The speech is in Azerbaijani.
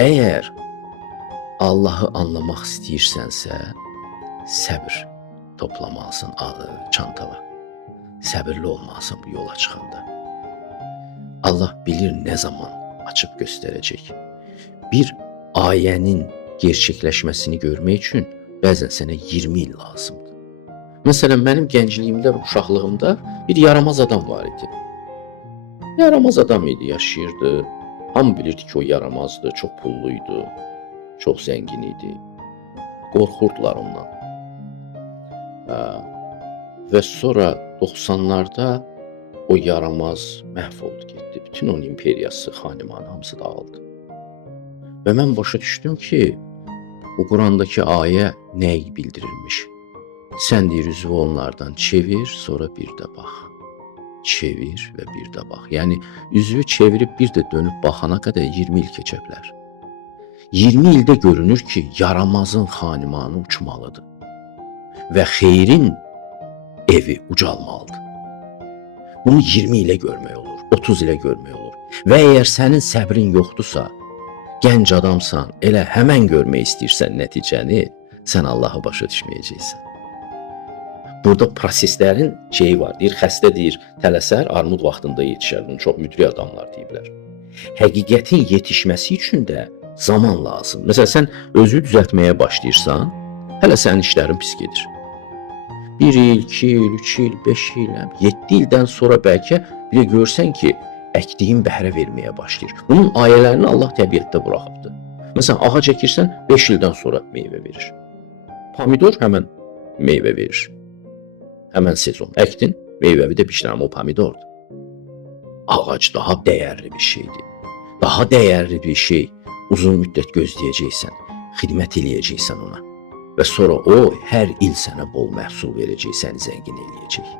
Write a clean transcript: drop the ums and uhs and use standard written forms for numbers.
Əgər Allahı anlamaq istəyirsənsə, səbr toplamalısan çantana. Səbirli olmalısan bu yola çıxanda. Allah bilir nə zaman açıb göstərəcək. Bir ayənin gerçəkləşməsini görmək üçün bəzən sənə 20 il lazımdır. Məsələn, mənim gəncliyimdə, uşaqlığımda bir yaramaz adam var idi. Yaramaz adam idi, yaşayırdı. Hamı bilirdi ki, o yaramazdı, çox pulluydu, çox zəngin idi. Qorxurdular ondan. Və sonra 90'larda o yaramaz məhv oldu, getdi. Bütün onun imperiyası, xanimanı hamısı dağıldı. Və mən başa düşdüm ki, bu Qurandakı ayə nəyi bildirilmiş? Sən deyir, üzvü onlardan çevir, sonra bir də bax. Çevir və bir də bax. Yəni, üzvü çevirib bir də dönüb baxana qədər 20 il keçə bilər. 20 ildə görünür ki, yaramazın xanimanı uçmalıdır. Və xeyrin evi ucalmalıdır. Bunu 20 ilə görmək olur, 30 ilə görmək olur. Və əgər sənin səbrin yoxdursa, gənc adamsan, elə həmən görmək istəyirsən nəticəni, sən Allahı başa düşməyəcəksən. Burada proseslərin şeyi var, deyir, xəstə deyir, tələsər, armud vaxtında yetişər. Bunu çox müdrik adamlar deyiblər. Həqiqətin yetişməsi üçün də zaman lazım. Məsələn, sən özü düzəltməyə başlayırsan, hələ sənin işlərin pis gedir. 1 il, 2 il, 3 il, 5 il, 7 ildən sonra bəlkə bir də görsən ki, əkdiyin bəhrə verməyə başlayır. Bunun ayələrini Allah təbiətdə buraxıbdır. Məsələn, ağac əkirsən, 5 ildən sonra meyvə verir. Pomidor həmən meyvə verir. Həmən sezon. Əkdin, meyvəvi də bişirəm, o pomidordur. Ağac daha dəyərli bir şeydir. Daha dəyərli bir şey uzun müddət gözləyəcəksən, xidmət eləyəcəksən ona. Və sonra o hər il sənə bol məhsul verəcək, səni zəngin eləyəcək.